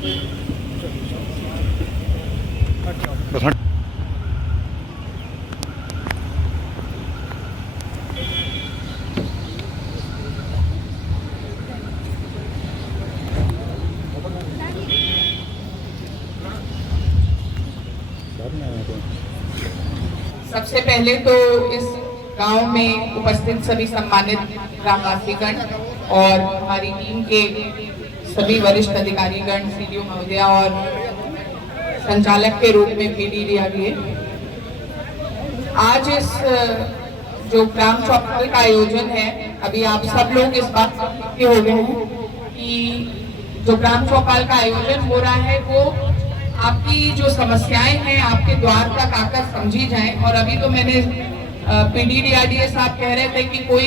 सबसे पहले तो इस गांव में उपस्थित सभी सम्मानित ग्रामवासीगण और हमारी टीम के सभी वरिष्ठ अधिकारीगण, सीडीओ महोदया और संचालक के रूप में पीडीडीआरडीए, आज इस जो ग्राम चौपाल का आयोजन है, अभी आप सब लोग इस बात के हो गए हैं कि जो ग्राम चौपाल का आयोजन हो रहा है वो आपकी जो समस्याएं हैं आपके द्वार तक आकर समझी जाएं। और अभी तो मैंने पीडीडीआरडीए साहब कह रहे थे कि कोई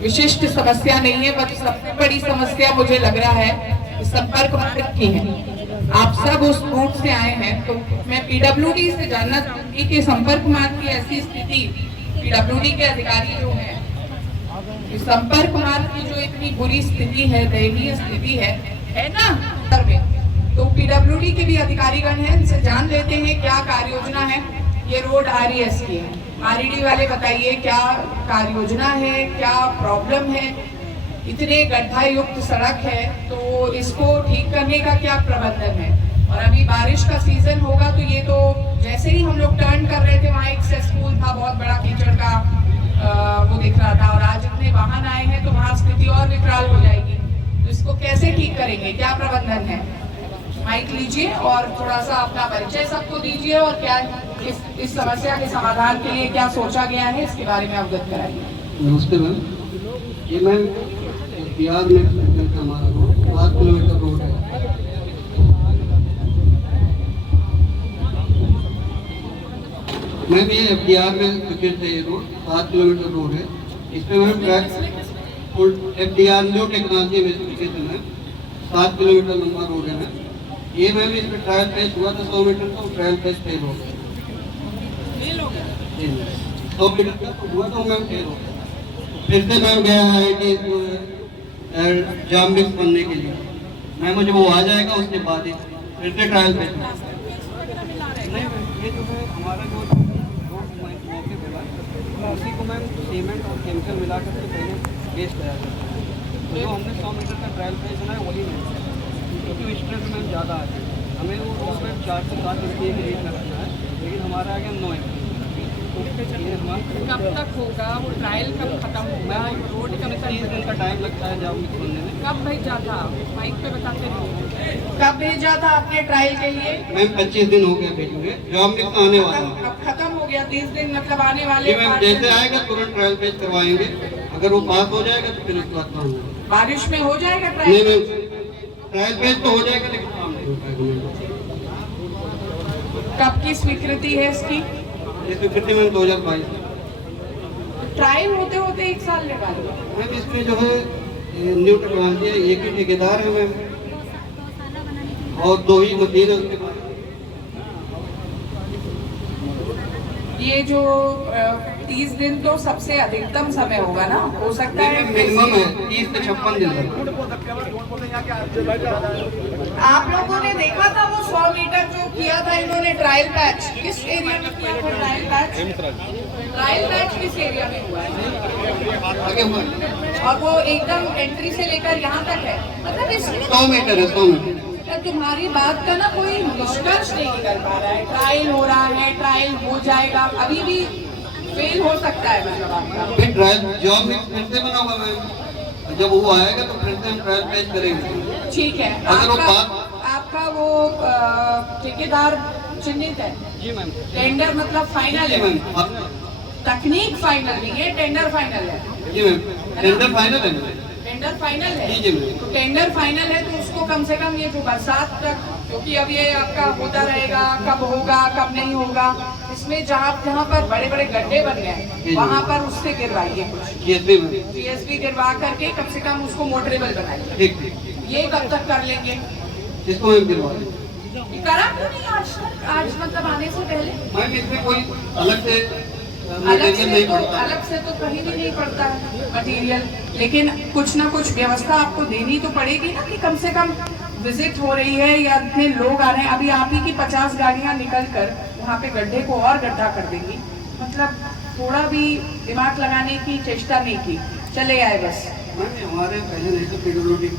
विशिष्ट समस्या नहीं है, बट सबसे बड़ी समस्या मुझे लग रहा है संपर्क मार्ग की है। आप सब उस रूट से आए हैं, तो मैं पीडब्ल्यूडी से जानना चाहूंगी कि संपर्क मार्ग की ऐसी स्थिति, पीडब्ल्यूडी के अधिकारी जो है, संपर्क मार्ग की जो इतनी बुरी स्थिति है, दयनीय स्थिति है ना, तो पीडब्ल्यूडी के भी अधिकारीगण हैं, इनसे जान लेते हैं क्या कार्य योजना है। ये रोड आरईएस की है, आरईडी वाले बताइए क्या कार्य योजना है, क्या प्रॉब्लम है। इतने गड्ढा युक्त सड़क है, तो इसको ठीक करने का क्या प्रबंधन है। और अभी बारिश का सीजन होगा तो ये तो जैसे ही हम लोग टर्न कर रहे थे वहाँ एक सेस्पूल था, बहुत बड़ा कीचड़ का वो दिख रहा था, और आज इतने वाहन आए हैं तो वहाँ स्थिति और विकराल हो जाएगी। तो इसको कैसे ठीक करेंगे, क्या प्रबंधन है। माइक लीजिए और थोड़ा सा अपना परिचय सबको दीजिए और क्या इस समस्या के समाधान के लिए क्या सोचा गया है, इसके बारे में अवगत कराइए। नमस्ते मैम, ये मैम बिहार में हमारा 7 किलोमीटर रोड है। मैम ये बिहार में स्थित है, ये रोड 7 किलोमीटर रोड है। इसमें मैम FDR न्यू टेक्नोलॉजी में स्थित है, 7 किलोमीटर लंबा रोड है मैम। ये मैम इसमें ट्रायल फेज हुआ था 100 मीटर का, ट्रायल फेज फेल हो गया। 100 मीटर का तो हुआ तो मैम फेल हो गया। फिर से मैम गया है कि जाम मिक्स बनने के लिए, मैम मुझे वो आ जाएगा, उसके बाद ही फिर से ट्रायल फेज नहीं मैम, ये जो है हमारा जो मौके पे है उसी को मैम सीमेंट और केमिकल मिला कर पहले बेस तैयार करते हैं। तो जो हमने 100 मीटर का ट्रायल फेज बनाया वही नहीं, क्योंकि स्ट्रेस मैम ज़्यादा आ गया, हमें वो रोड में 4 से 7 एमपी के रेट में रखना है, लेकिन हमारा आ गया 9 एमपी। कब तक होगा वो ट्रायल, कब खत्म होगा रोड, कब तक? 30 दिन का टाइम लगता है जाम मिक्स बनने में। कब भेजा था, माइक पे बताते रहिए, कब भेजा था आपने ट्रायल के लिए? मैम 25 दिन हो गया भेजे, जाम मिक्स आने वाला है। अब खत्म हो गया, 30 दिन मतलब आने वाले। मैम जैसे आएगा तुरंत ट्रायल पेज करवाएंगे, अगर वो पास हो जाएगा तो फिर उसके बाद काम होगा। बारिश में हो जाएगा ट्रायल? नहीं मैम, ट्रायल पेज तो हो जाएगा लेकिन काम नहीं हो पाएगा। कब की स्वीकृति है इसकी? ये स्वीकृति मैम 2022। ट्रायल होते होते 1 साल लगा दिया। मैम इसमें जो है न्यू टेक्नोलॉजी है, एक ही ठेकेदार है मैम, और 2 ही मशीन है उसके पास। ये जो 30 दिन तो सबसे अधिकतम समय होगा ना, हो सकता है मिनिमम है 30 से 56 दिन। आप लोगों ने देखा था वो 100 मीटर जो किया था इन्होंने ट्रायल पैच, किस एरिया में किया था ट्रायल पैच? ट्रायल पैच किस एरिया में हुआ है? और वो एकदम एंट्री से लेकर यहाँ तक है, मतलब इस 100 मीटर है, 100 मीटर। तुम्हारी बात का ना कोई निष्कर्ष नहीं निकल पा रहा है। ट्रायल हो रहा है, ट्रायल हो जाएगा, अभी भी फेल हो सकता है मतलब आपका ट्रायल जॉब में फिर से बना हुआ मैम, जब वो आएगा तो फिर से हम ट्रायल पेश करेंगे। ठीक है, आपका वो ठेकेदार चिन्हित है? जी मैम। टेंडर मतलब फाइनल है? तकनीक फाइनल नहीं है, टेंडर फाइनल है? जी मैम, टेंडर फाइनल है। टेंडर फाइनल है? जी मैम। तो टेंडर फाइनल है तो उसको कम से कम ये जो बरसात तक, क्योंकि अब ये आपका होता रहेगा, कब होगा कब नहीं होगा, इसमें जहाँ पर बड़े बड़े गड्ढे बन गए वहाँ पर उससे गिरवाइए कुछ, जीएसबी गिरवा करके कम से कम उसको मोटरेबल बनाइए। ये कब तक कर लेंगे? इसको करा क्यों नहीं आज मतलब आने से पहले? मैम इसमें कोई अलग से तो कहीं भी नहीं पड़ता है मटेरियल, लेकिन कुछ ना कुछ व्यवस्था आपको देनी तो पड़ेगी ना, कि कम से कम विजिट हो रही है या इतने लोग आ रहे हैं, अभी आप ही की 50 गाड़ियां निकल कर वहाँ पे गड्ढे को और गड्ढा कर देंगी। मतलब थोड़ा भी दिमाग लगाने की चेष्टा नहीं की, चले आए बस। हमारे पहले नहीं तो पीडब्ल्यूडी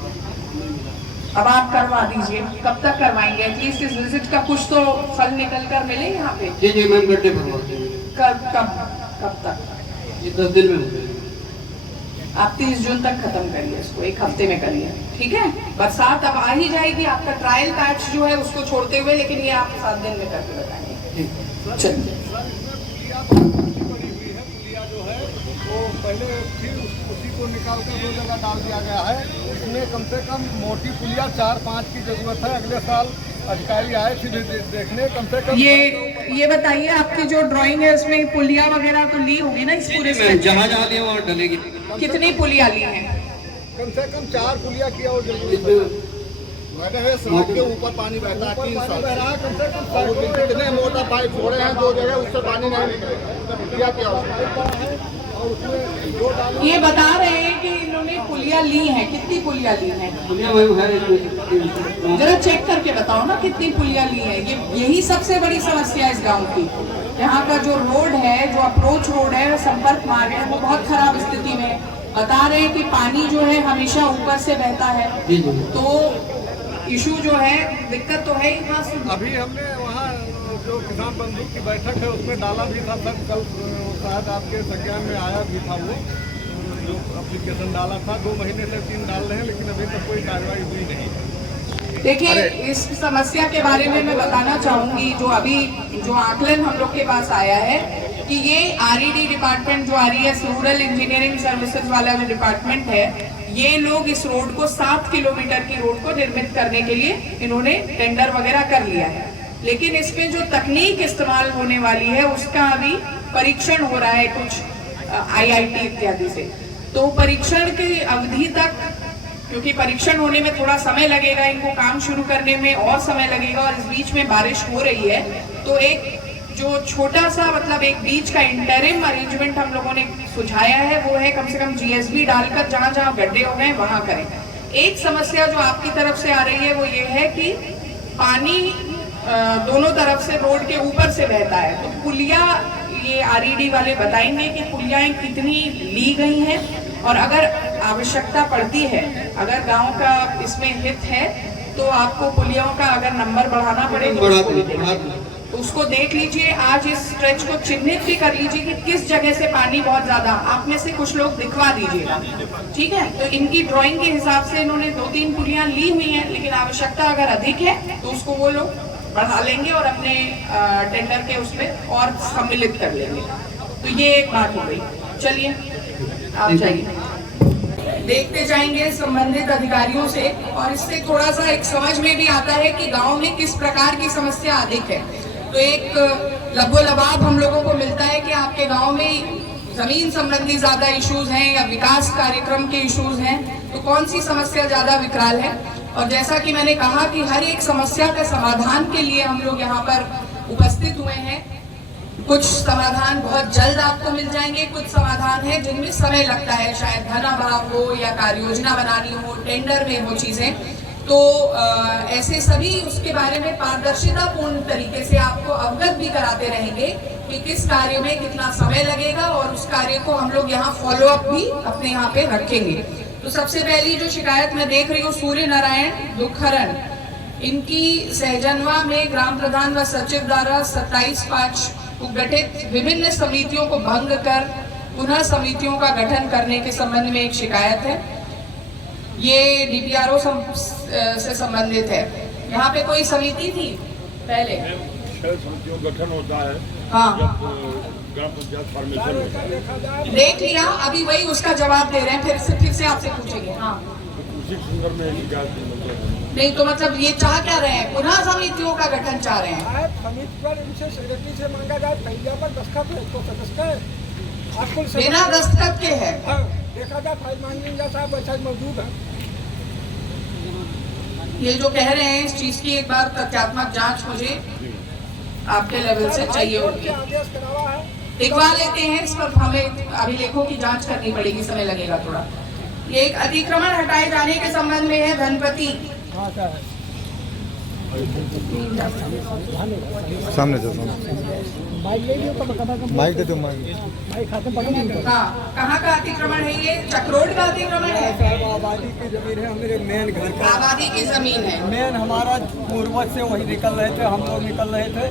अब आप करवा दीजिए, कब तक करवाएंगे? एटलीस्ट इस विजिट का कुछ तो फल निकल कर मिले यहाँ पे। जी जी मैम, गड्ढे भरवाते हैं। कब तक? ये 10 दिन में हो जाएगा। आप 30 जून तक खत्म करिए इसको, 1 हफ्ते में करिए, ठीक है? बरसात अब आ ही जाएगी, आपका ट्रायल पैच जो है उसको छोड़ते हुए, लेकिन ये आप 7 दिन में करके बताएंगे। चलिए। पहले फिर उसी को निकाल कर 2 जगह डाल दिया गया है। उसमें कम से कम मोटी पुलिया 4-5 की जरूरत है। अगले साल अधिकारी आए फिर देखने, कम से कम ये बताइए, आपकी जो ड्राइंग है उसमें पुलिया वगैरह तो ली होगी ना इस पूरे से? जहाँ जहाँ ली वहाँ डलेगी। कितनी पुलिया ली हैं? कम से कम 4 पुलिया किया हो जरूर। सड़क के ऊपर पानी बहता है 3 साल कम से कम। कितने मोटा पाइप छोड़े हैं 2 जगह, उससे पानी नहीं निकलेगा। क्या ये बता रहे हैं कि इन्होंने पुलिया ली है। कितनी पुलिया ली है? जरा चेक करके बताओ ना कितनी पुलिया ली है। यही सबसे बड़ी समस्या है इस गांव की। यहाँ का जो रोड है, जो अप्रोच रोड है, संपर्क मार्ग है, वो बहुत खराब स्थिति में। बता रहे हैं कि पानी जो है हमेशा ऊपर से बहता है, तो इशू जो है, दिक्कत तो है यहाँ से। अभी हमने वहाँ जो किसान बंधु की बैठक है उसमें डाला भी था सर, कल शायद आपके संज्ञान में आया भी था वो जो एप्लीकेशन डाला था। 2 महीने से 3 डाल रहे हैं, लेकिन अभी तक कोई कार्रवाई हुई नहीं। देखिए, इस समस्या के बारे में मैं बताना चाहूंगी, जो आकलन हम लोग के पास आया है कि ये RED डिपार्टमेंट जो RES रूरल इंजीनियरिंग सर्विसेज वाला जो डिपार्टमेंट है, ये लोग इस रोड को 7 किलोमीटर की रोड को निर्मित करने के लिए इन्होंने टेंडर वगैरह कर लिया है। लेकिन इसमें जो तकनीक इस्तेमाल होने वाली है उसका अभी परीक्षण हो रहा है कुछ IIT इत्यादि से। तो परीक्षण की अवधि तक, क्योंकि परीक्षण होने में थोड़ा समय लगेगा, इनको काम शुरू करने में और समय लगेगा, और इस बीच में बारिश हो रही है, तो एक जो छोटा सा मतलब एक बीच का इंटरिम अरेंजमेंट हम लोगों ने सुझाया है वो है कम से कम GSB डालकर जहाँ जहाँ गड्ढे हो गए वहां करें। एक समस्या जो आपकी तरफ से आ रही है वो ये है कि पानी दोनों तरफ से रोड के ऊपर से बहता है, तो पुलिया, ये RED वाले बताएंगे कि पुलियाएं कितनी ली गई हैं, और अगर आवश्यकता पड़ती है, अगर गांव का इसमें हित है, तो आपको पुलियाओं का अगर नंबर बढ़ाना पड़े तो उसको देख लीजिए। आज इस स्ट्रेच को चिन्हित भी कर लीजिए कि किस जगह से पानी बहुत ज्यादा, आप में से कुछ लोग दिखवा दीजिएगा, ठीक है? तो इनकी ड्राइंग के हिसाब से इन्होंने 2-3 पुलियां ली हुई हैं, लेकिन आवश्यकता अगर अधिक है तो उसको वो लोग बढ़ा लेंगे और अपने टेंडर के उसमें और सम्मिलित कर लेंगे। तो ये एक बात हो गई। चलिए आप जाइए, देखते जाएंगे संबंधित अधिकारियों से, और इससे थोड़ा सा एक समझ में भी आता है कि गांव में किस प्रकार की समस्या अधिक है। तो एक लबोलबाब हम लोगों को मिलता है कि आपके गांव में जमीन संबंधी ज्यादा इश्यूज हैं या विकास कार्यक्रम के इश्यूज हैं, तो कौन सी समस्या ज्यादा विकराल है। और जैसा कि मैंने कहा कि हर एक समस्या का समाधान के लिए हम लोग यहाँ पर उपस्थित हुए हैं। कुछ समाधान बहुत जल्द आपको मिल जाएंगे, कुछ समाधान है जिनमें समय लगता है, शायद धन अभाव हो या कार्य योजना बनानी हो, टेंडर में हो चीजें, तो ऐसे सभी उसके बारे में पारदर्शिता पूर्ण तरीके से आपको अवगत भी कराते रहेंगे कि किस कार्य में कितना समय लगेगा, और उस कार्य को हम लोग यहाँ फॉलो अप भी अपने यहाँ पे रखेंगे। तो सबसे पहली जो शिकायत मैं देख रही हूँ, सूर्य नारायण दुखहरण, इनकी सहजनवा में ग्राम प्रधान व सचिव द्वारा 27/5 गठित विभिन्न समितियों को भंग कर पुनः समितियों का गठन करने के संबंध में एक शिकायत है। ये DPRO से संबंधित है। यहाँ पे कोई समिति थी पहले? समितियों का गठन होता है, हाँ, ग्राम पंचायत फॉर्मेशन होता है। देख लिया, अभी वही उसका जवाब दे रहे हैं, फिर से आपसे पूछेंगे। हाँ, उसी संदर्भ में नहीं तो मतलब ये चाह क्या रहे हैं? पुनः समितियों का गठन चाह रहे हैं। समिति पर इनसे सेक्रेटरी से मांगा जाए, पहिया पर दस्तखत है तो दस्तखत आपको बिना दस्तखत के है। देखा जाए फाइल मांगने जाता है, वैसा मौजूद है। ये जो कह रहे हैं इस चीज की एक बार तथ्यात्मक जांच मुझे आपके लेवल से चाहिए होगी। दिखवा लेते हैं, इस पर हमें अभिलेखों की जांच करनी पड़ेगी, समय लगेगा थोड़ा। ये एक अतिक्रमण हटाए जाने के संबंध में है। धनपति सामने से माइक दे दो माइक। हाँ, कहाँ का अतिक्रमण है ये? चक्रोड का अतिक्रमण है? आबादी की जमीन है, हमारे मेन घर का आबादी की जमीन है। मेन हमारा पूर्वज से वही निकल रहे थे, हम लोग निकल रहे थे,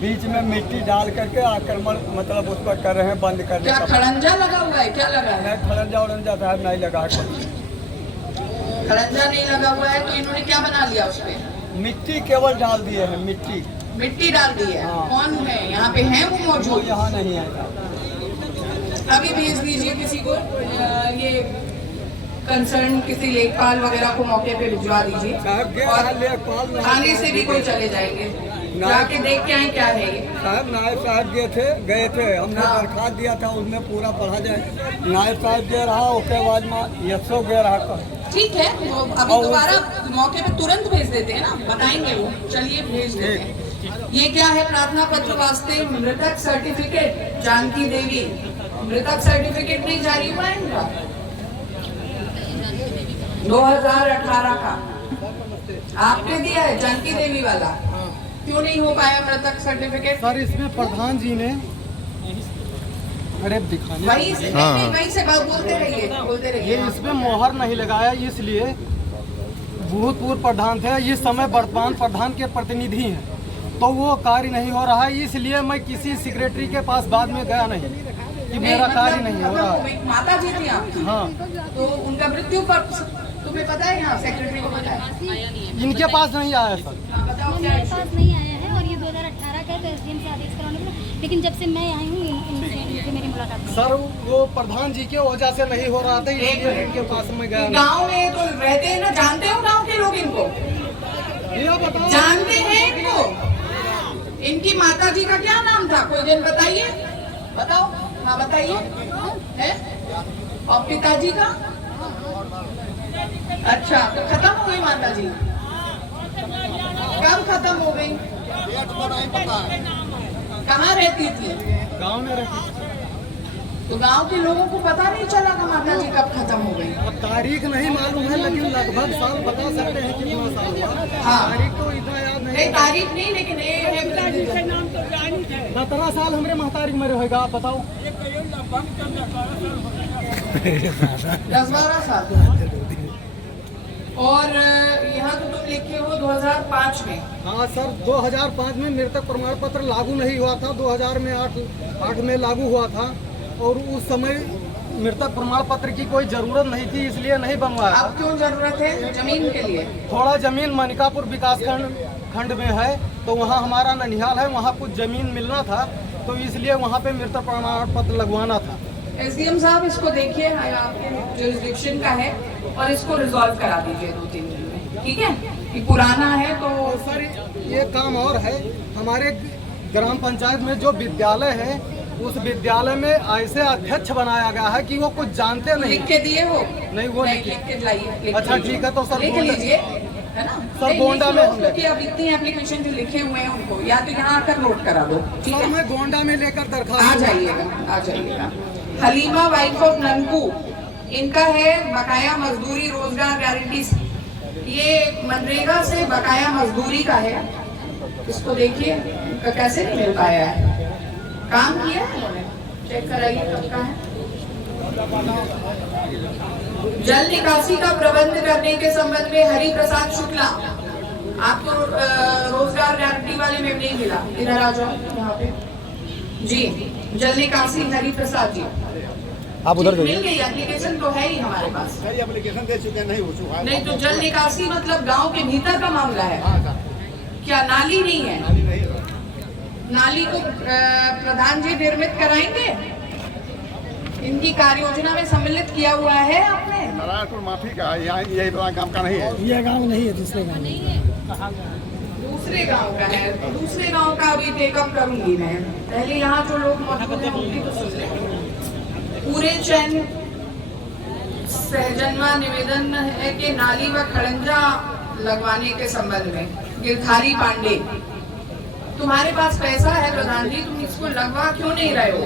बीच में मिट्टी डाल करके आक्रमण मतलब उस पर कर रहे हैं, बंद करने क्या का। खड़ंजा लगा हुआ है? क्या लगा है? नहीं, खड़ंजा उड़ंजा साहब नहीं लगा, खड़ंजा नहीं लगा हुआ है, तो इन्होंने क्या बना लिया उसपे? मिट्टी केवल डाल दिए हैं, मिट्टी डाल दी है। हाँ। कौन है यहाँ पे? है वो जो मौजूद? यहाँ नहीं है। अभी भेज दीजिए किसी को, ये कंसर्न किसी लेखपाल वगैरह को मौके पे भिजवा दीजिए, और थाने से भी कोई चले जाएंगे, जाके देख के आए क्या है ये। साहब नायब साहब गए थे, हमने हाँ। दरखास्त दिया था, उसमें पूरा पढ़ा जाए। नायब साहब दे रहा, उसके बाद में यशो दे रहा था। ठीक है, वो अभी दोबारा मौके पे तुरंत भेज देते हैं ना, बताएंगे वो। चलिए भेज देते हैं। ये क्या है? प्रार्थना पत्र वास्ते मृतक सर्टिफिकेट जानकी देवी, मृतक सर्टिफिकेट नहीं जारी हुआ है इनका 2018 का? आपने दिया है जानकी देवी वाला? क्यों नहीं हो पाया मृतक सर्टिफिकेट? सर इसमें प्रधान जी ने अरे दिखाने वहीं से वहीं से बोलते रहिए, बोलते ये रहिए। इसमें मोहर नहीं लगाया, इसलिए भूतपूर्व प्रधान थे, इस समय वर्तमान प्रधान के प्रतिनिधि हैं, तो वो कार्य नहीं हो रहा है, इसलिए मैं किसी सेक्रेटरी के पास बाद में गया नहीं कि मेरा कार्य नहीं हो रहा है। माता जी थी आपकी? हाँ, तो उनका मृत्यु पर तुम्हें पता है? यहाँ सेक्रेटरी को पता है? इनके पास नहीं आया सर। हाँ, बताओ क्या मेरे issue? पास नहीं आया है, और ये 2018 का है, तो एसडीएम से आदेश कराने को, लेकिन जब से मैं आई हूँ इनसे मेरी मुलाकात हुई। सर वो प्रधान जी के वजह से नहीं हो रहा था, इसलिए इनके पास में गया नहीं। गांव में तो रहते हैं ना, जानते हो गांव के लोग इनको? ये बताओ जानते हैं इनको? इनकी माता जी का क्या नाम था? कोई दिन बताइए, बताओ। हाँ बताइए। है? और पिताजी का? अच्छा, तो खत्म हो गई माता जी? कब खत्म हो गई? कहाँ रहती थी? गाँव में रहती। तो गांव के लोगों को पता नहीं चला कि माता जी कब खत्म हो गई? अब तारीख नहीं मालूम है, लेकिन लगभग साल बता सकते हैं कितना साल हुआ। हाँ। तारीख तो इतना याद नहीं, नहीं। तारीख नहीं, लेकिन ये है 17 साल हमारे महतारी में रहेगा, आप बताओ। 10-12 साल। और यहाँ तो तुम लिखे हो 2005 में। हाँ सर, 2005 में मृतक प्रमाण पत्र लागू नहीं हुआ था, 2008 में लागू हुआ था, और उस समय मृतक प्रमाण पत्र की कोई जरूरत नहीं थी, इसलिए नहीं बनवाया। अब क्यों जरूरत है जमीन के लिए? थोड़ा जमीन मनिकापुर विकास खंड में है, तो वहाँ हमारा ननिहाल है, वहाँ कुछ जमीन मिलना था, तो इसलिए वहाँ पे मृतक प्रमाण पत्र लगवाना था। एसडीएम साहब इसको देखिए, आपके जुरिस्डिक्शन का है, और इसको रिजॉल्व करा दीजिए 2-3 दिन में, ठीक है? कि पुराना है तो। और सर ये काम और है, हमारे ग्राम पंचायत में जो विद्यालय है, उस विद्यालय में ऐसे अध्यक्ष बनाया गया है कि वो कुछ जानते नहीं। लिख के दिए हो? नहीं, वो लिख के लाइए। अच्छा ठीक है, तो सर लिख बोंडा- लीजिए, है ना? सर बोंडा में हम क्योंकि अब इतनी एप्लीकेशन जो लिखे हुए हैं उनको या तो यहाँ आकर नोट करा दो, ठीक सर है? मैं गोंडा में लेकर आ दरखास्त जाइएगा, आ जाइएगा। हलीमा वाइफ ऑफ ननकू, इनका है बकाया मजदूरी रोजगार गारंटी। ये मनरेगा से बकाया मजदूरी का है, इसको देखिए इनका कैसे नहीं मिल पाया है। काम किया है इन्होंने, चेक कराइए कब का है। जल निकासी का प्रबंध करने के संबंध में हरि प्रसाद शुक्ला, आपको रोजगार गारंटी वाले में नहीं मिला, इधर आ जाओ यहाँ पे जी। जल निकासी हरि प्रसाद जी, आप उधर मिल गई, एप्लीकेशन तो है ही हमारे पास। एप्लीकेशन दे चुके नहीं हो चुका नहीं तो जल निकासी मतलब गांव के भीतर का मामला है क्या? नाली नहीं है? नाली को प्रधान जी निर्मित कराएंगे? इनकी कार्य योजना में सम्मिलित किया हुआ है आपने? नारायणपुर माफी का यहाँ यही काम का नहीं है। ये गाँव नहीं है, दूसरे गाँव नहीं है। दूसरे गांव का है, तो दूसरे गांव का अभी टेकअप करूंगी मैं। पहले यहाँ जो लोग मौजूद हैं उनकी तो सुन लें। पूरे चैन सहजन्मा निवेदन है कि नाली व खड़ंजा लगवाने के संबंध में गिरधारी पांडे, तुम्हारे पास पैसा है प्रधान जी, तुम इसको लगवा क्यों नहीं रहे हो?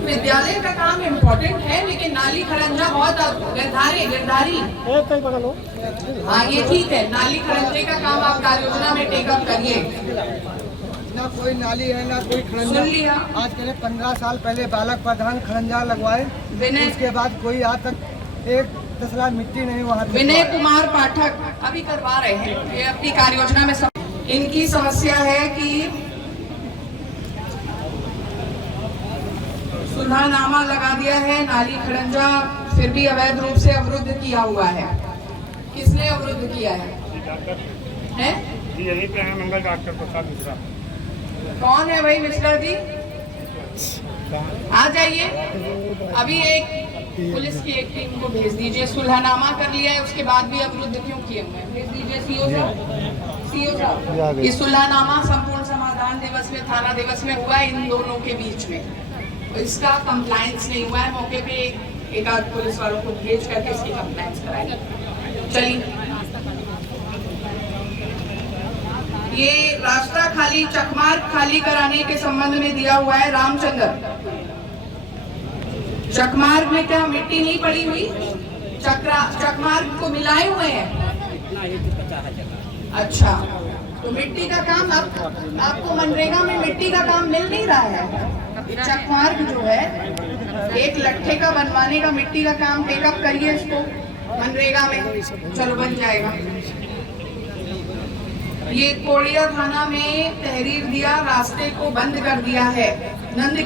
विद्यालय का काम इम्पोर्टेंट है, लेकिन नाली खरंजा बहुत गिरधारी। हाँ ये ठीक है, नाली खरंजे का काम आप कार्य योजना में टेकअप करिए। ना कोई नाली है ना कोई खरंजा। सुन लिया। आज करीब 15 साल पहले बालक प्रधान खरंजा लगवाए, उसके बाद कोई आज तक एक 10 लाख मिट्टी नहीं वहाँ। विनय कुमार पाठक अभी करवा रहे हैं, ये अपनी कार्य योजना में इनकी समस्या है कि सुलहनामा लगा दिया है, नाली खरंजा फिर भी अवैध रूप से अवरुद्ध किया हुआ है। किसने अवरुद्ध किया है? यहीं पे है मंगल डॉक्टर प्रसाद मिश्रा। कौन है भाई मिश्रा जी? आ जाइए, अभी एक पुलिस की एक टीम को भेज दीजिए। सुलहनामा कर लिया है, उसके बाद भी अवरुद्ध क्यों किए हुए हैं? भेज दीजिए सीओ साहब। ये सुलहनामा संपूर्ण समाधान दिवस में, थाना दिवस में हुआ है, इन दोनों के बीच में। इसका कंप्लायंस नहीं हुआ है, मौके पे एक आध पुलिस वालों को भेज करके इसकी कंप्लायंस कराएंगे। चलिए, ये रास्ता खाली चकमार्ग खाली कराने के संबंध में दिया हुआ है रामचंद्र। चकमार्ग में क्या मिट्टी नहीं पड़ी हुई? चकमार्ग को मिलाए हुए हैं। अच्छा, तो मिट्टी का काम आपको मनरेगा में मिट्टी का काम मिल नहीं रहा है। चकमार्ग जो है, एक लट्ठे का बनवाने का मिट्टी का काम टेकअप करिए इसको मनरेगा में, चलो बन जाएगा। ये कोड़िया थाना में तहरीर दिया, रास्ते को बंद कर दिया है। नंद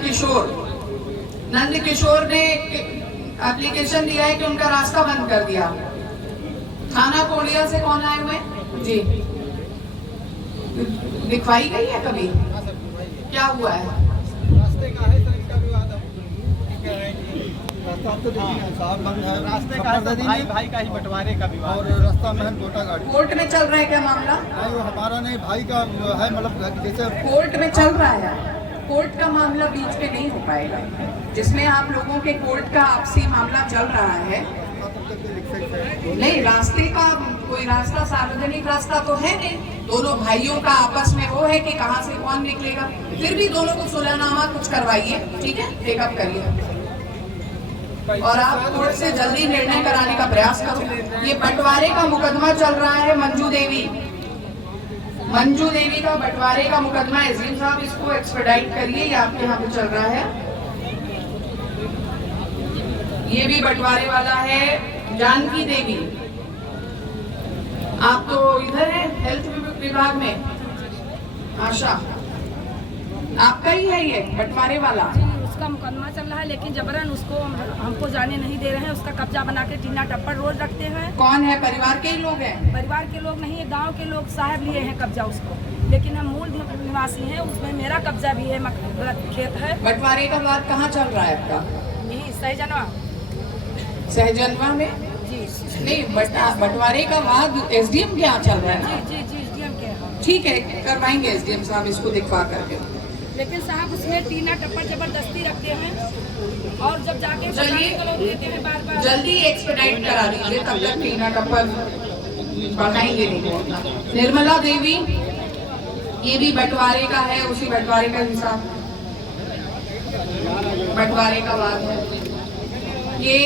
किशोर ने एप्लीकेशन दिया है कि उनका रास्ता बंद कर दिया। थाना कोड़िया से कौन आए हुए जी? दिखवाई गई है कभी? क्या हुआ है? रास्ते का है सर, इनका विवाद रास्ता तो देखिए साहब बंद है। रास्ते का भाई का ही बंटवारे का विवाद और रास्ता में गोटा गाड़ी। कोर्ट में चल रहा है क्या मामला? नहीं, वो हमारा नहीं, भाई का है, मतलब जैसे कोर्ट में चल रहा है। कोर्ट का मामला बीच में नहीं हो पाएगा। जिसमें आप लोगों के कोर्ट का आपसी मामला चल रहा है, नहीं रास्ते का कोई रास्ता सार्वजनिक रास्ता तो है नहीं, दोनों भाइयों का आपस में वो है कि कहाँ से कौन निकलेगा। फिर भी दोनों को सुलहनामा कुछ करवाइए, ठीक है, टेकअप करिए और आप कोर्ट से जल्दी निर्णय कराने का प्रयास करो। ये बंटवारे का मुकदमा चल रहा है, मंजू देवी का बंटवारे का मुकदमा। एसडीएम साहब इसको एक्सपेडाइट करिए, ये आपके यहाँ पे चल रहा है। ये भी बंटवारे वाला है। जानकी देवी, आप तो इधर है हेल्थ विभाग में, आशा आपका ही है ये बंटवारे वाला। उसका मुकदमा चल रहा है, लेकिन जबरन उसको हमको जाने नहीं दे रहे हैं। उसका कब्जा बना के टीना टप्पड़ रोज रखते हैं। कौन है? परिवार के ही लोग हैं? परिवार के लोग नहीं है, गांव के लोग साहब लिए हैं कब्जा उसको, लेकिन हम मूल निवासी हैं। उसमें मेरा कब्जा भी है, खेत है। बंटवारे का विवाद कहाँ चल रहा है आपका? यही सहजनवा में जी। नहीं, बंटवारे का वाद एसडीएम के यहाँ चल रहा है ना? जी एसडीएम के यहाँ। ठीक है, करवाएंगे एसडीएम साहब इसको दिखवा करके। लेकिन साहब उसमें टीना टप्पड़ जबरदस्ती रखते हैं और जब जाके चलिए देते हैं बार जल्दी एक्सपेडाइट करा दीजिए, तब तक टीना टप्पड़ बढ़ाएंगे नहीं। निर्मला देवी, ये भी बंटवारे का है, उसी बंटवारे का हिसाब, बंटवारे का वाद है। ये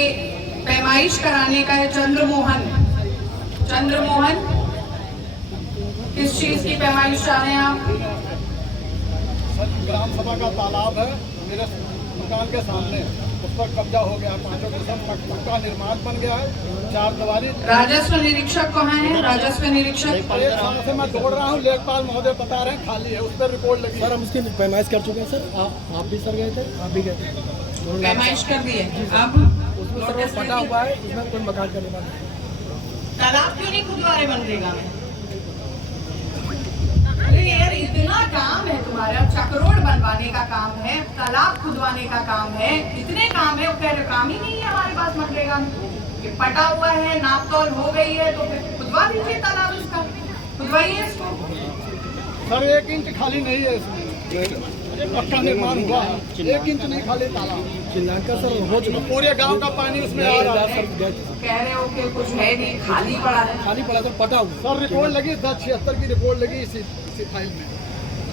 पैमाइश कराने का है। चंद्रमोहन किस चीज की पैमाइश चाह रहे हैं आप? ग्राम सभा का तालाब है मेरे मकान के सामने, उस पर कब्जा हो गया। 5 किस्म पक्का निर्माण बन गया है, 4 दीवारी। राजस्व निरीक्षक कहाँ है? राजस्व निरीक्षक एक साल से मैं दौड़ रहा हूँ, लेखपाल महोदय बता रहे हैं खाली है, उस पर रिपोर्ट लगी। सर हम उसकी पैमाइश कर चुके हैं सर। आप भी सर गए थे? आप भी गए थे? पैमाइश कर दिए। अब उसमें सब पटा हुआ है, उसमें कोई मकान का निर्माण नहीं। तालाब क्यों नहीं खुदवा रहे मनरेगा में? अरे यार, इतना काम है तुम्हारा, चक्रोड बनवाने का काम है, तालाब खुदवाने का काम है, इतने काम है, वो कह रहे काम ही नहीं है हमारे पास मनरेगा में। ये पटा हुआ है, नाप तौल हो गई है, तो फिर खुदवा दीजिए तालाब, इसका खुदवाइए इसको। सर 1 इंच खाली नहीं है इसमें, पक्का निर्माण हुआ है, 1 इंच नहीं खाली तालाब। श्रीलंका सर हो चुका, पूरे गांव का पानी उसमें आ रहा है। कह रहे हो कि कुछ है नहीं, खाली पड़ा है। खाली पड़ा सर, पटा हुआ। सर रिपोर्ट लगी 1076 की रिपोर्ट लगी इसी फाइल में।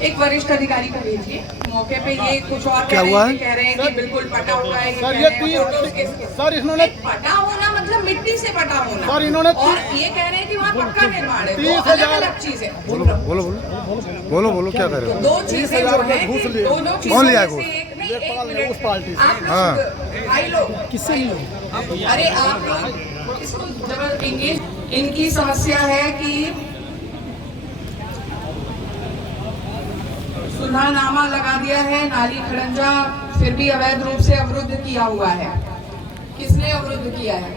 एक वरिष्ठ अधिकारी को भेजिए मौके पे। ये कुछ और क्या हुआ है? कह रहे हैं कि बिल्कुल पटा हुआ है। सर, कह ये रहे हैं फोटोज के सर इन्होंने पटा होना मतलब मिट्टी से पटा होना। सर, इन्होंने और ये कह रहे हैं कि वहाँ पक्का निर्माण है, 30,000 अलग चीज है। बोलो बोलो बोलो बोलो बोलो क्या कर रहे हो? दो चीजें जो है कि घूस लिए। दोनों चीजों कौन लिया में घूस? से एक नहीं, एक मिनट। उस पार्टी से। आप हाँ। लोग भाई लोग किससे लिए? अरे आप लोग इसको जब इंगेज। इनकी समस्या है कि सुलहनामा लगा दिया है, नाली खड़ंजा फिर भी अवैध रूप से अवरुद्ध किया हुआ है। किसने अवरुद्ध किया है?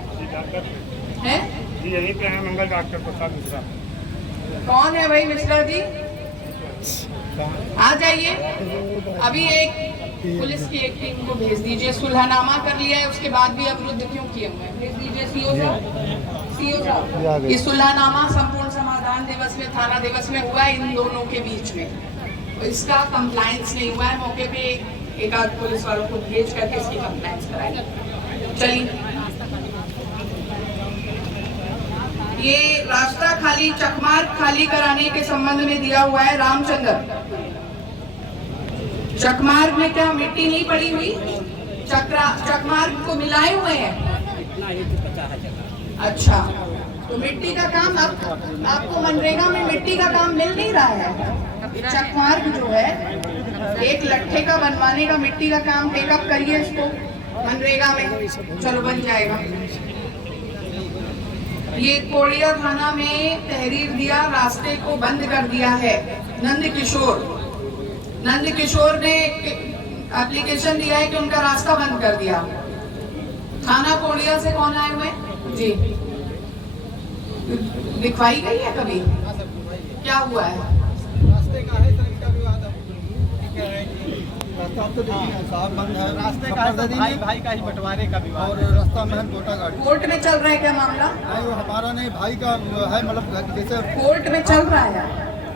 हैं? जी यहीं पे हैं मंगल डॉक्टर प्रसाद मिश्रा। कौन है भाई मिश्रा जी? आ जाइए। अभी एक पुलिस की एक टीम को भेज दीजिए। सुलहनामा कर लिया है उसके बाद भी अवरुद्ध क्यों किए हुए हैं? भेज दीजिए सीओ साहब। सीओ साहब, ये सुलहनामा संपूर्ण समाधान दिवस में, थाना दिवस में हुआ है इन दोनों के बीच में। इसका कंप्लायंस नहीं हुआ है। मौके पे एक आध पुलिस वालों को भेज करके इसकी कंप्लायंस कराई। चलिए, ये रास्ता खाली चकमार्ग खाली कराने के संबंध में दिया हुआ है रामचंद्र। चकमार्ग में क्या मिट्टी नहीं पड़ी हुई? चकमार्ग को मिलाए हुए हैं। अच्छा, तो मिट्टी का काम अब आपको मनरेगा में मिट्टी का काम मिल नहीं रहा है। चकमार्ग जो है एक लट्ठे का बनवाने का मिट्टी का काम टेकअप करिए इसको मनरेगा में, चलो बन जाएगा। ये कोड़िया थाना में तहरीर दिया, रास्ते को बंद कर दिया है। नंद किशोर ने एप्लीकेशन दिया है कि उनका रास्ता बंद कर दिया। थाना कोड़िया से कौन आए हुए जी? दिखवाई गई है कभी? क्या हुआ है? रास्ते का है, इनका विवाद रास्ता आप तो देखिए साहब बंद है। रास्ते का है, भाई का ही बंटवारे का विवाद और रास्ता में हम गोटा गाड़ी। कोर्ट में चल रहा है क्या मामला? नहीं, वो हमारा नहीं, भाई का है। मतलब जैसे कोर्ट में चल रहा है।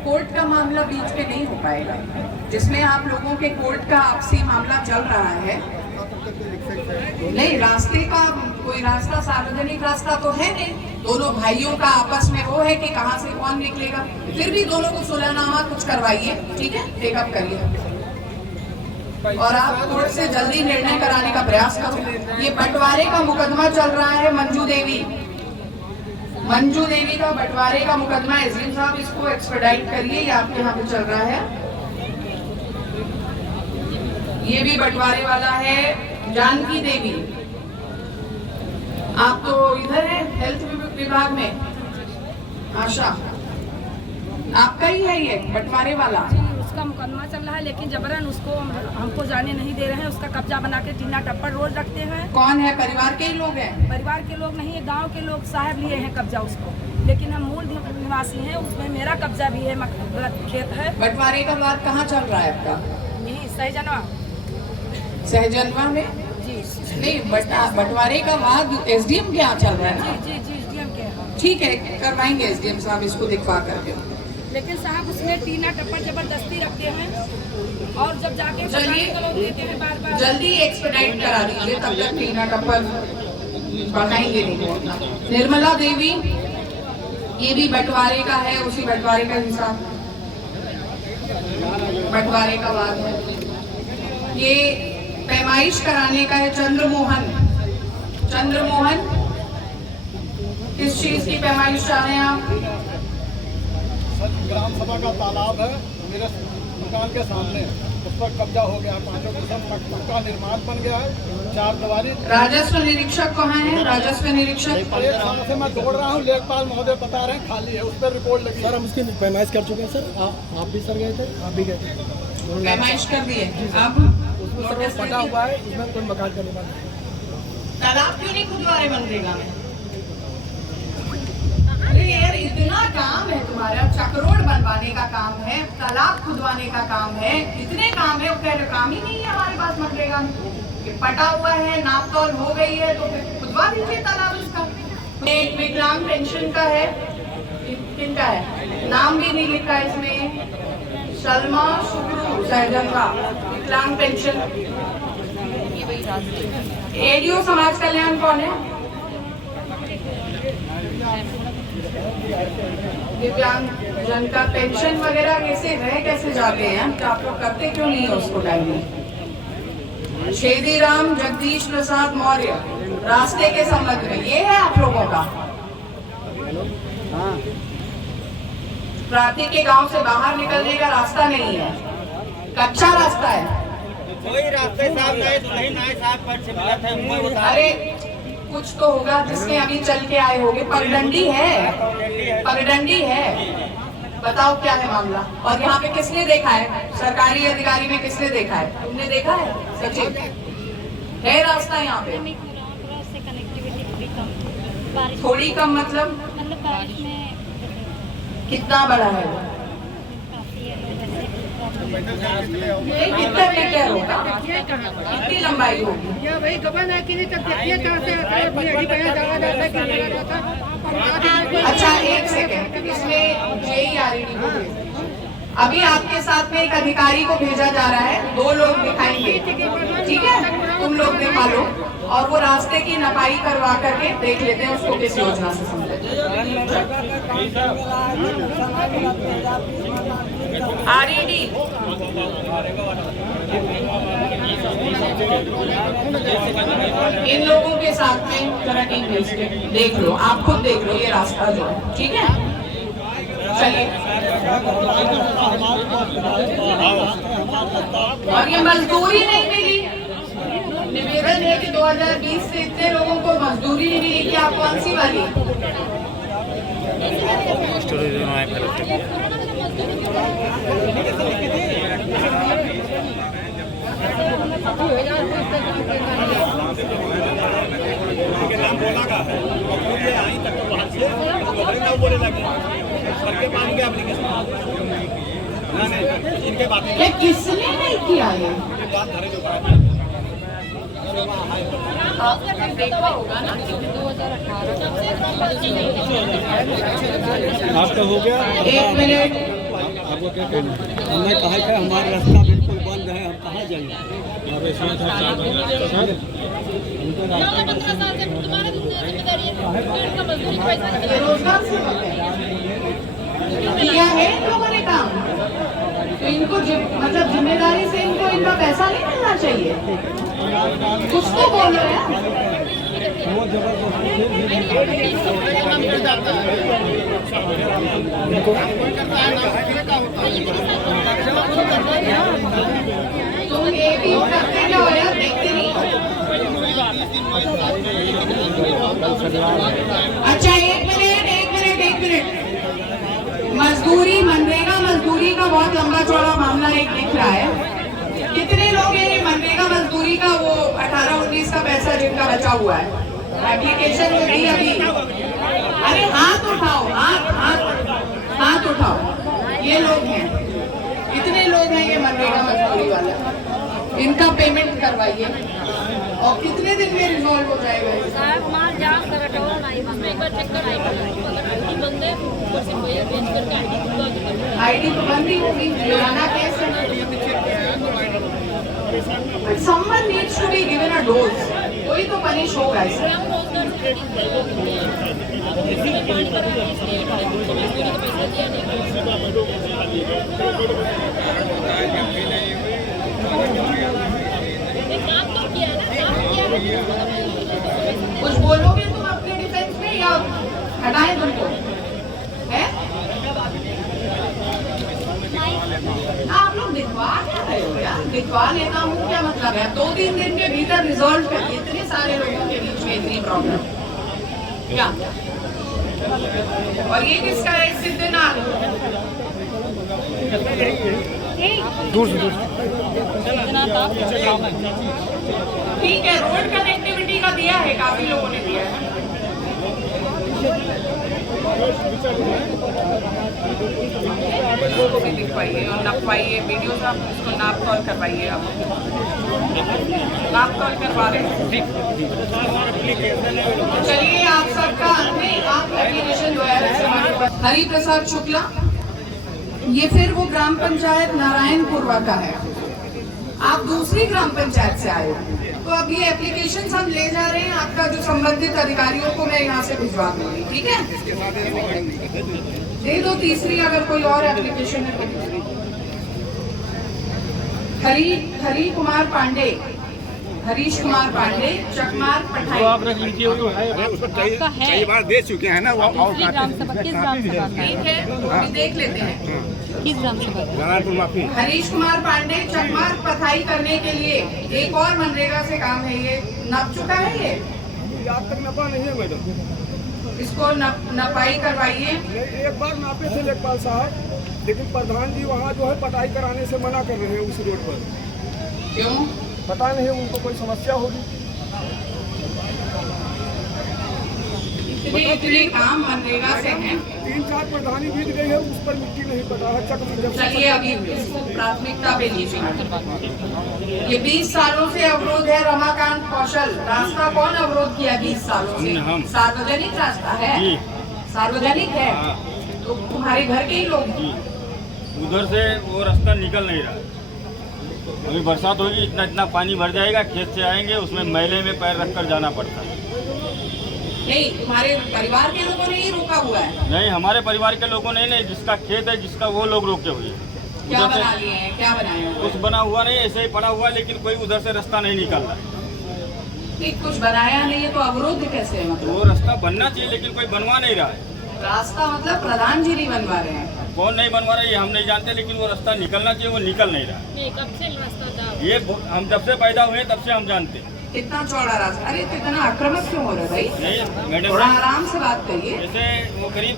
कोर्ट का मामला बीच में नहीं हो पाएगा। जिसमें आप लोगों के कोर्ट का आपसी मामला चल रहा है, नहीं रास्ते का कोई रास्ता सार्वजनिक रास्ता तो है नहीं। दोनों भाइयों का आपस में वो है कि कहाँ से कौन निकलेगा। फिर भी दोनों को सुलहनामा कुछ करवाइए, ठीक है, टेकअप करिए और आप कोर्ट से जल्दी निर्णय कराने का प्रयास करो। ये बंटवारे का मुकदमा चल रहा है मंजू देवी का बंटवारे का मुकदमा। एसडीएम साहब इसको एक्सपेडाइट करिए, ये आपके यहाँ पे चल रहा है। ये भी बंटवारे वाला है। जानकी देवी, आप तो इधर है हेल्थ विभाग में, आशा आपका ही है ये बंटवारे वाला। उसका मुकदमा चल रहा है लेकिन जबरन उसको हमको जाने नहीं दे रहे हैं। उसका कब्जा बना के टीना टप्पर रोज रखते हैं। कौन है? परिवार के ही लोग हैं? परिवार के लोग नहीं है, गांव के लोग साहब लिए हैं कब्जा उसको, लेकिन हम मूल निवासी हैं। उसमें मेरा कब्जा भी है, खेत है। बंटवारे का वाद कहाँ चल रहा है आपका? यही सहजनवा में जी। नहीं, बंटवारे का वाद एसडीएम के यहाँ चल रहा है ना? जी एसडीएम के हैं। ठीक है, करवाएंगे एसडीएम साहब इसको दिखवा करके। लेकिन साहब उसमें टीना टप्पर जबरदस्ती रखते हैं और जब जाके चलिए देते हैं बार जल्दी एक्सपेडाइट करा दीजिए, तब तक टीना टप्पर बढ़ाएंगे नहीं। निर्मला देवी, ये भी बंटवारे का है, उसी बंटवारे का हिसाब, बंटवारे का वाद है। ये पैमाइश कराने का है। चंद्रमोहन किस चीज की पैमाइश चाह रहे हैं आप? ग्राम सभा का तालाब है मेरे दुकान के सामने, उस पर कब्जा हो गया। 5 पक्का निर्माण बन गया है, 4 दीवारी। राजस्व निरीक्षक कहाँ है? राजस्व निरीक्षक 1 साल से मैं दौड़ रहा हूँ। लेखपाल महोदय बता रहे हैं खाली है, उस पर रिपोर्ट लगी। सर हम उसकी पैमाइश कर चुके हैं सर। आप भी सर गए थे? आप भी गए थे? पैमाइश कर दिए। अब उसमें पटा हुआ है, उसमें कोई मकान का निर्माण। तालाब क्यों नहीं खुदवारे मनरेगा में? अरे यार इतना काम है तुम्हारा, चक्रोड बनवाने का काम है, तालाब खुदवाने का काम है, इतने काम है, उसका काम ही नहीं है हमारे पास मनरेगा में। ये पटा हुआ है, नापतोल हो गई है तो फिर खुदवा दीजिए तालाब इसका। एक विकलांग पेंशन का है, किनका है? नाम भी नहीं लिखा इसमें। सलमा शुक्रू सहजनवा, विकलांग पेंशन। एडीओ समाज कल्याण कौन है? दिव्यांग जन का पेंशन वगैरह कैसे रह कैसे जाते हैं, तो आप लोग करते क्यों नहीं है उसको टाइम में? शेदीराम जगदीश प्रसाद मौर्य, रास्ते के संबंध में ये है आप लोगों का। प्रांति के गांव से बाहर निकलने का रास्ता नहीं है, कच्चा रास्ता है। कोई रास्ते साफ नहीं साफ पर से मिला था। अरे कुछ तो होगा जिसमें अभी चल के आए होंगे। पगडंडी है, पगडंडी है। बताओ क्या है मामला? और यहाँ पे किसने देखा है? सरकारी अधिकारी में किसने देखा है? तुमने देखा है सचिव? है रास्ता यहाँ पे? कनेक्टिविटी थोड़ी कम, बारिश थोड़ी कम मतलब बारिश में कितना बड़ा है वो? काफी है, कितना मीटर होगा? कितनी लंबाई होगी? अच्छा एक सेकेंड, इसमें JERD को भेज। अभी आपके साथ में एक अधिकारी को भेजा जा रहा है, 2 लोग दिखाएंगे, ठीक है? तुम लोग दिखा लो और वो रास्ते की नपाई करवा करके देख लेते हैं उसको किस योजना से संबंधित। RED इन लोगों के साथ में जरा टीम भेज के देख लो, आप खुद देख लो ये रास्ता जो है, ठीक है? चलिए। और ये मजदूरी नहीं मिली, निवेदन है कि 2020 से इतने लोगों को मजदूरी नहीं मिली कि आप कौन सी वाली? ये किसने नहीं किया है? आपने देखा होगा ना 2018 आपका हो गया? 1 मिनट। आपको क्या कहना है? हमने कहा कि हमारा रास्ता बिल्कुल बंद है, हम कहाँ जाएंगे? रोजगार से किया है इन लोगों ने काम, तो इनको मतलब जिम्मेदारी से इनको इनका पैसा नहीं मिलना चाहिए? कुछ तो बोलो यार। तुम ये भी करते क्या हो यार, देखते नहीं? अच्छा एक मिनट। मजदूरी, मनरेगा मजदूरी का बहुत लंबा चौड़ा मामला एक दिख रहा है। कितने लोग हैं ये मनरेगा मजदूरी का वो 18-19 का पैसा जिनका बचा हुआ है? एप्लीकेशन जो दी अभी, अरे हाथ उठाओ, हाथ उठाओ। ये लोग हैं, कितने लोग हैं ये मनरेगा मजदूरी वाले? इनका पेमेंट करवाइए और कितने दिन में रिजॉल्व हो जाएगा? ID तो बंद ही होगी, जुर्माना केस है। Someone needs to be given a dose, कोई तो पनिश होगा इसमें। कुछ बोलोगे तुम अपने डिफेंस में या हटाएं तुमको? है आप लोग दिखवा क्या रहे हो यार? दिखवा लेता हूँ क्या मतलब है? 2-3 दिन के भीतर रिजॉल्व करिए। इतने सारे लोगों के बीच में इतनी प्रॉब्लम क्या? और ये किसका है? सिद्धनाथ। ठीक है, रोड कनेक्टिविटी का दिया है, काफी लोगों ने दिया है। बच्चों को भी दिखवाइए और नपवाइए वीडियो, आप उसको नाप तौल करवाइए। आप नाप तौल करवा रहे हैं? चलिए आप सबका आप एप्लीकेशन जो है हरि प्रसाद शुक्ला, ये फिर वो ग्राम पंचायत नारायणपुर का है। आप दूसरी ग्राम पंचायत से आए हो। तो अब ये एप्लीकेशन हम ले जा रहे हैं, आपका जो संबंधित अधिकारियों को मैं यहाँ से भिजवा दूंगी, ठीक है? दे दो तीसरी, अगर कोई और एप्लीकेशन है तो। हरी कुमार पांडे, हरीश कुमार पांडे, चकमार पठाई। आप रख लीजिए, वो है कई बार दे चुके हैं ना वो। और ठीक है, अभी देख लेते हैं। हरीश कुमार पांडे, चकमार पथाई करने के लिए एक और मनरेगा से काम है, ये नप चुका है, ये आज तक नपा नहीं है मैडम। इसको नपाई करवाइए। एक बार नापे थे लेखपाल साहब, लेकिन प्रधान जी वहाँ जो है पटाई कराने से मना कर रहे हैं उस रोड पर। क्यों? पता नहीं, उनको कोई समस्या होगी। इतने काम मनरेगा से हैं। 3-4 प्रधानी बीत गई है, उस पर मिट्टी नहीं पटा है। चलिए अभी इसको प्राथमिकता पे लीजिए। ये 20 सालों से अवरोध है। रमाकांत कौशल, रास्ता कौन अवरोध किया 20 सालों से? सार्वजनिक रास्ता है, सार्वजनिक है, तो तुम्हारे घर के ही लोग। उधर से वो रास्ता निकल नहीं रहा। अभी बरसात होगी, इतना पानी भर जाएगा, खेत से आएंगे उसमें मैले में पैर रखकर जाना पड़ता है। नहीं, तुम्हारे परिवार के लोगों ने ही रोका हुआ है? नहीं, हमारे परिवार के लोगों ने नहीं, जिसका खेत है जिसका वो लोग रोके हुए हैं। क्या बना लिए हैं? क्या बनाए हुए? कुछ बना हुआ नहीं, ऐसे ही पड़ा हुआ, लेकिन कोई उधर से रास्ता नहीं निकल रहा है। कुछ बनाया नहीं है तो अवरोध कैसे है? मतलब वो रास्ता बनना चाहिए, लेकिन कोई बनवा नहीं रहा है। रास्ता मतलब प्रधान जी नहीं बनवा रहे हैं? कौन नहीं बनवा रहा है ये हम नहीं जानते, लेकिन वो रास्ता निकलना चाहिए, वो निकल नहीं रहा। ये हम जब से पैदा हुए तब से हम जानते हैं। कितना चौड़ा रास्ता? अरे तो इतना आक्रामक क्यों हो रहा है भाई? नहीं मैडम, थोड़ा आराम से बात करिए। जैसे वो करीब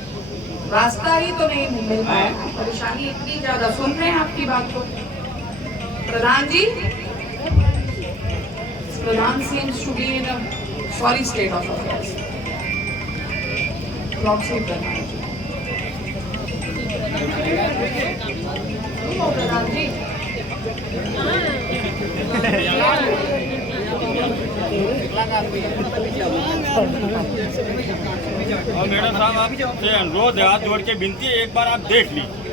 रास्ता ही तो नहीं मिल पाया, परेशानी इतनी ज्यादा। सुन रहे हैं आपकी बात को प्रधान जी? प्रधान seems to be in a sorry state of affairs. Block से प्रधान जी। प्रधान जी और मैडम साहब आपसे अनुरोध है, हाथ जोड़ के विनती है, एक बार आप देख लीजिए।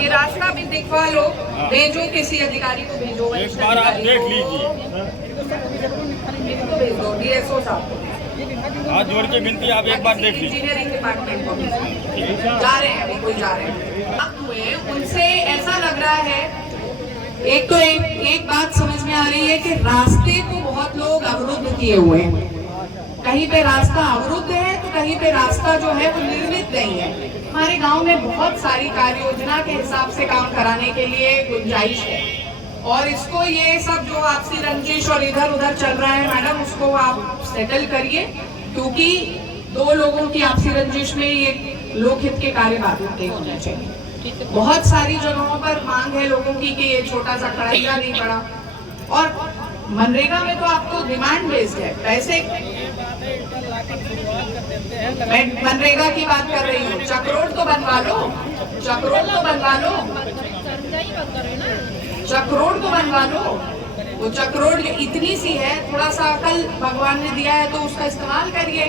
ये रास्ता भी दिखवा लो, भेजो किसी अधिकारी को, भेजो एक बार आप देख लीजिए, इनको भेज दो DSO साहब को। हाथ जोड़ के विनती, आप एक बार देख लीजिए। इंजीनियरिंग डिपार्टमेंट को जा रहे हैं, अभी कोई जा रहे हैं। अब हुए उनसे ऐसा लग रहा है, एक तो एक बात समझ में आ रही है कि रास्ते को बहुत लोग अवरुद्ध किए हुए हैं। कहीं पे रास्ता अवरुद्ध है तो कहीं पे रास्ता जो है वो निर्मित नहीं है। हमारे गांव में बहुत सारी कार्य योजना के हिसाब से काम कराने के लिए गुंजाइश है, और इसको ये सब जो आपसी रंजिश और इधर उधर चल रहा है मैडम, उसको आप सेटल करिए, क्योंकि दो लोगों की आपसी रंजिश में ये लोकहित के कार्य बाधित नहीं होने चाहिए। बहुत सारी जगहों पर मांग है लोगों की कि ये छोटा सा कड़ाइया नहीं पड़ा, और मनरेगा में तो आपको डिमांड बेस्ड है पैसे। मैं मनरेगा की बात कर रही हूँ, चक्रोड तो बनवा लो, चक्रोड तो बनवा लो, चक्रोड तो बनवा लो। वो चक्रोड इतनी सी है, थोड़ा सा अकल भगवान ने दिया है तो उसका इस्तेमाल करिए।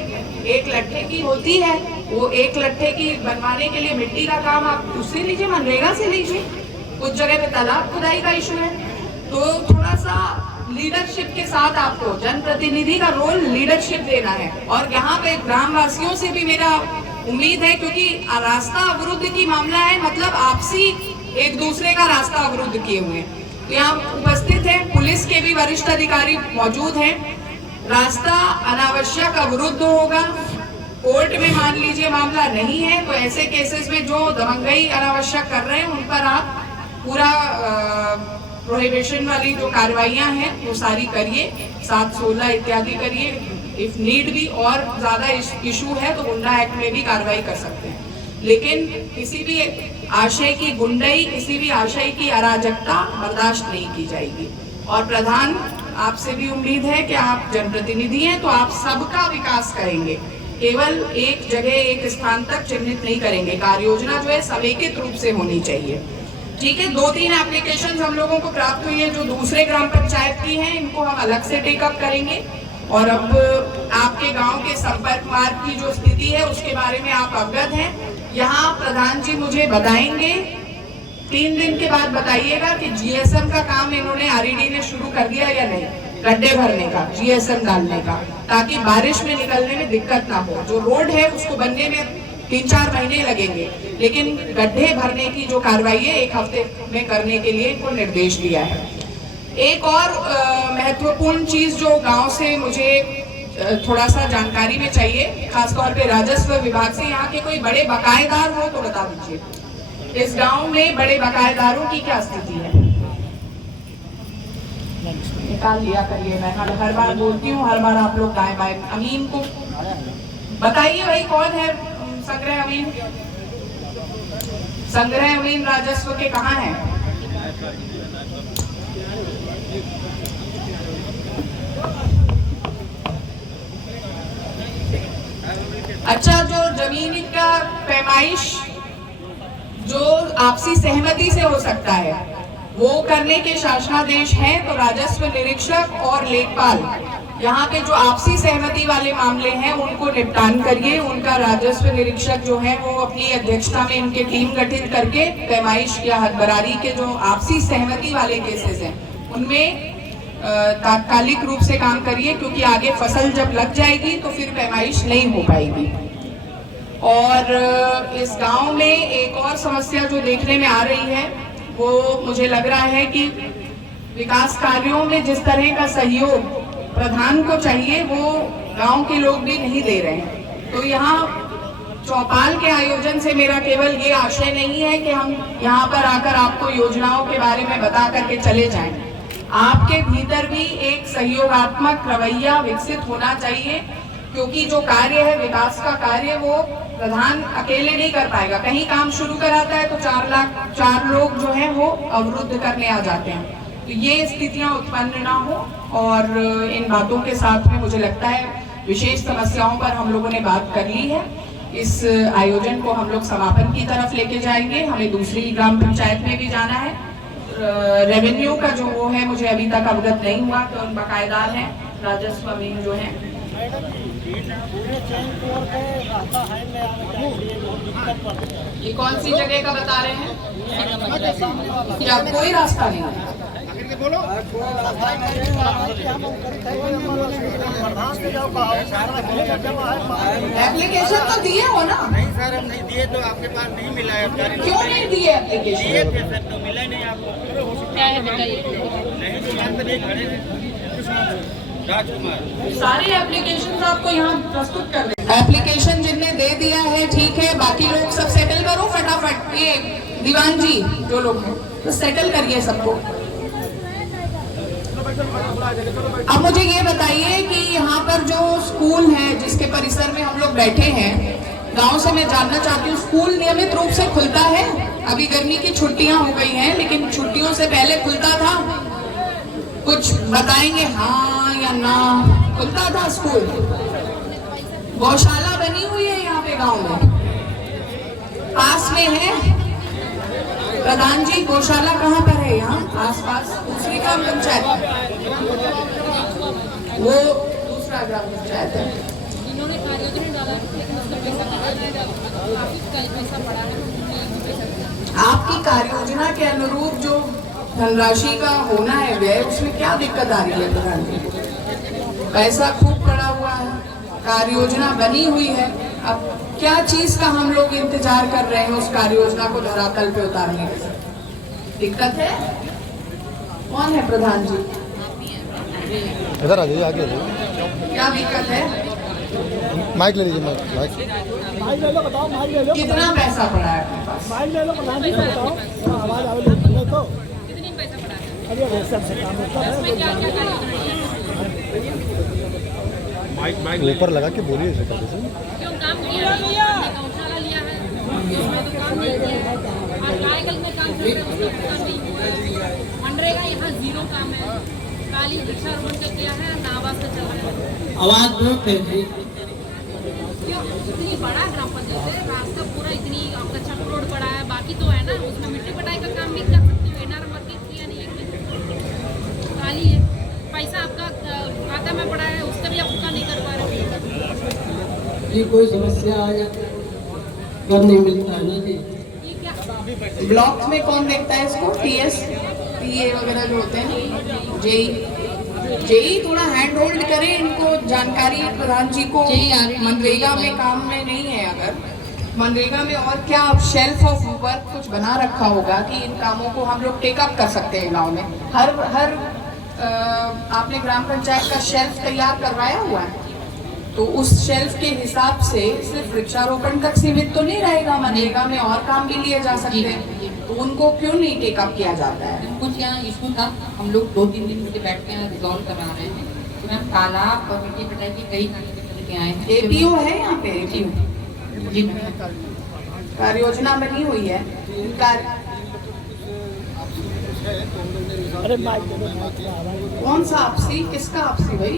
एक लट्ठे की होती है, वो एक लट्ठे की बनवाने के लिए मिट्टी का काम आप उससे लीजिए, मनरेगा से लीजिए। कुछ जगह पे तालाब खुदाई का इशू है, तो थोड़ा सा लीडरशिप के साथ आपको जनप्रतिनिधि का रोल लीडरशिप देना है। और यहाँ पे ग्रामवासियों से भी मेरा उम्मीद है, क्योंकि रास्ता अवरुद्ध की मामला है, मतलब आपसी एक दूसरे का रास्ता अवरुद्ध किए हुए हैं। तो यहाँ उपस्थित है, पुलिस के भी वरिष्ठ अधिकारी मौजूद हैं। रास्ता अनावश्यक अवरुद्ध होगा, कोर्ट में मान लीजिए मामला नहीं है, तो ऐसे केसेस में जो दमंगई अनावश्यक कर रहे हैं उन पर आप पूरा प्रोहिबिशन वाली जो कार्रवाइयां हैं वो सारी करिए, 7-16 इत्यादि करिए। इफ नीड भी और ज्यादा इशू है तो गुंडा एक्ट में भी कार्रवाई कर सकते हैं, लेकिन किसी भी आशय की गुंडाई, किसी भी आशय की अराजकता बर्दाश्त नहीं की जाएगी। और प्रधान, आपसे भी उम्मीद है कि आप जनप्रतिनिधि हैं तो आप सबका विकास करेंगे, केवल एक जगह एक स्थान तक चिन्हित नहीं करेंगे। कार्य योजना जो है समेकित रूप से होनी चाहिए। ठीक है, 2-3 एप्लीकेशन हम लोगों को प्राप्त हुई है जो दूसरे ग्राम पंचायत की हैं, इनको हम अलग से टेकअप करेंगे। और अब आपके गांव के संपर्क मार्ग की जो स्थिति है उसके बारे में आप अवगत हैं। यहाँ प्रधान जी मुझे बताएंगे 3 दिन के बाद बताइएगा कि जीएसएम का काम इन्होंने आरईडी ने शुरू कर दिया या नहीं, गड्ढे भरने का, जीएसएम डालने का, ताकि बारिश में निकलने में दिक्कत ना हो। जो रोड है उसको बनने में 3-4 महीने लगेंगे, लेकिन गड्ढे भरने की जो कार्रवाई है 1 हफ्ते में करने के लिए इनको निर्देश दिया है। एक और महत्वपूर्ण चीज जो गांव से मुझे थोड़ा सा जानकारी में चाहिए, खासतौर पे राजस्व विभाग से, यहाँ के कोई बड़े बकायेदार हो तो बता दीजिए। इस गांव में बड़े बकायेदारों की क्या स्थिति है? निकाल लिया करिए, मैं हर बार बोलती हूँ, हर बार आप लोग दाएं बाएं। अमीन को बताइए भाई कौन है संग्रह अमीन? संग्रह अमीन राजस्व के कहाँ है? अच्छा, जो जमीन का पैमाइश जो आपसी सहमति से हो सकता है वो करने के शासनादेश हैं, तो राजस्व निरीक्षक और लेखपाल यहाँ पे जो आपसी सहमति वाले मामले हैं उनको निपटान करिए। उनका राजस्व निरीक्षक जो है वो अपनी अध्यक्षता में इनके टीम गठित करके पैमाइश या हदबरारी के जो आपसी सहमति वाले केसेस हैं उनमें तात्कालिक रूप से काम करिए, क्योंकि आगे फसल जब लग जाएगी तो फिर पैमाइश नहीं हो पाएगी। और इस गांव में एक और समस्या जो देखने में आ रही है वो मुझे लग रहा है कि विकास कार्यों में जिस तरह का सहयोग प्रधान को चाहिए वो गांव के लोग भी नहीं दे रहे हैं। तो यहाँ चौपाल के आयोजन से मेरा केवल ये आशय नहीं है कि हम यहाँ पर आकर आपको योजनाओं के बारे में बता करके चले जाएं। आपके भीतर भी एक सहयोगात्मक रवैया विकसित होना चाहिए, क्योंकि जो कार्य है विकास का कार्य वो प्रधान अकेले नहीं कर पाएगा। कहीं काम शुरू कराता है तो 4 लोग जो है वो अवरुद्ध करने आ जाते हैं। तो ये स्थितियां उत्पन्न ना हो, और इन बातों के साथ में मुझे लगता है विशेष समस्याओं पर हम लोगों ने बात कर ली है। इस आयोजन को हम लोग समापन की तरफ लेके जाएंगे। हमें दूसरी ग्राम पंचायत में भी जाना है। रेवेन्यू का जो वो है मुझे अभी तक अवगत नहीं हुआ, तो उन बकायेदार हैं राजस्व अमीन जो है। ये कौन सी जगह का बता रहे हैं? क्या कोई रास्ता नहीं है? एप्लीकेशन तो दिए हो ना? नहीं सर, हम नहीं दिए, तो आपके पास नहीं मिला है। क्यों नहीं दिए एप्लीकेशन? दिए थे सर, तो मिला नहीं आपको। क्या है बताइए? नहीं, दुकान पर खड़े हैं राजकुमार। सारे एप्लीकेशन आपको यहाँ प्रस्तुत कर दे। एप्लीकेशन जिनने दे दिया है ठीक है, बाकी लोग सब सेटल करो फटाफट। ये दीवान जी जो लोग हैं तो सेटल करिए सबको। अब मुझे ये बताइए कि यहाँ पर जो स्कूल है जिसके परिसर में हम लोग बैठे हैं, गांव से मैं जानना चाहती हूँ, स्कूल नियमित रूप से खुलता है? अभी गर्मी की छुट्टियां हो गई हैं, लेकिन छुट्टियों से पहले खुलता था? कुछ बताएंगे हाँ या ना? खुलता था स्कूल? गौशाला बनी हुई है यहाँ पे गांव में, पास में है? प्रधान जी गौशाला कहाँ पर है? यहाँ आसपास दूसरी ग्राम पंचायत, वो दूसरा ग्राम पंचायत है। इन्होंने कार्ययोजना डाला लेकिन उसका पैसा पड़ा है। आपकी कार्ययोजना के अनुरूप जो धनराशि का होना है व्यय, उसमें क्या दिक्कत आ रही है प्रधान जी? पैसा खूब पड़ा हुआ है, कार्ययोजना बनी हुई है, अब क्या चीज का हम लोग इंतजार कर रहे हैं उस कार्ययोजना को धरातल पे उतारने की? दिक्कत है? कौन है प्रधान जी? इधर आ जाइए, आगे आ जाइए। क्या दिक्कत है? माइक ले लीजिए, माइक ले लो, बताओ माइक ले लो। कितना पैसा पड़ा है आपके पास? माइक ले लो, प्रधान जी बताओ, आवाज आवे तो। कितनी पैसा पड़ा है? अरे सबसे काम होता है। इसमें क्या क्या कार्ययोजना है? ऊपर लगा के बोलिए इसे। क्यों काम किया है? गौशाला लिया है, उसमें तो काम नहीं किया, और रायगढ़ में काम कर रहे हैं उसमें काम नहीं हुआ है। मनरेगा यहाँ 0 काम है। काली वृक्षारोपण का किया है, नावास का चल रहा है। आवाज बहुत है जी। क्यों इतनी बड़ा ग्राम पंचायत है, रास्ता पूरा इतनी कच्चा रोड पड़ा है, बाकी तो है ना, उसमें मिट्टी पटाई का काम भी कर सकती हो। एनआर वर्किंग किया नहीं है, खाली है। पैसा आपका खाता में पड़ा है, उसका भी आप भुगतान नहीं कर पा रहे। जी कोई समस्या आ जाती है, कर नहीं मिलता है ना जी। ये क्या ब्लॉक में कौन देखता है इसको? टीएस, टीए वगैरह जो होते हैं, जेई थोड़ा हैंड होल्ड करें इनको, जानकारी प्रधान जी को। मनरेगा में काम में नहीं है, अगर मनरेगा में और क्या शेल्फ ऑफ वर्क कुछ बना रखा होगा कि इन कामों को हम लोग टेकअप कर सकते हैं गांव में। हर आपने ग्राम पंचायत का शेल्फ तैयार करवाया हुआ है, तो उस शेल्फ के हिसाब से सिर्फ वृक्षारोपण तक सीमित तो नहीं रहेगा, मनरेगा में और काम भी लिए जा सकते हैं, तो उनको क्यों नहीं टेकअप किया जाता है? कुछ यहाँ इशू था, हम लोग 2-3 दिन से बैठ के रिजॉल्व करा रहे हैं। तो मैम तालाब और मिट्टी पटाई की कई कार्य के आए हैं। एपीओ है यहाँ पे? जी, कार्य योजना बनी हुई है। कौन सा आपसी, किसका आपसी भाई?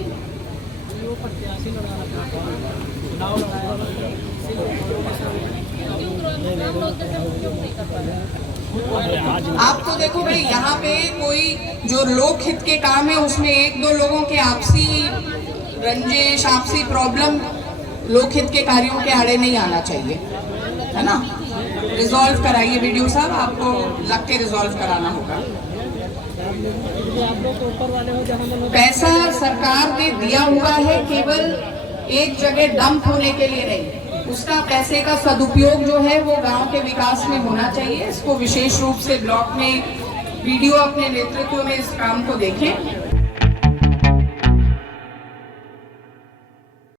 आप तो देखो भाई, यहाँ पे कोई जो लोक हित के काम है उसमें 1-2 लोगों के आपसी रंजिश, आपसी प्रॉब्लम लोक हित के कार्यों के आड़े नहीं आना चाहिए, है ना? रिजॉल्व कराइए वीडियो साहब, आपको लग के रिजॉल्व कराना होगा। पैसा सरकार ने दिया हुआ है, केवल एक जगह डंप होने के लिए नहीं, उसका पैसे का सदुपयोग जो है वो गांव के विकास में होना चाहिए। इसको विशेष रूप से ब्लॉक में वीडियो अपने नेतृत्व में इस काम को देखें।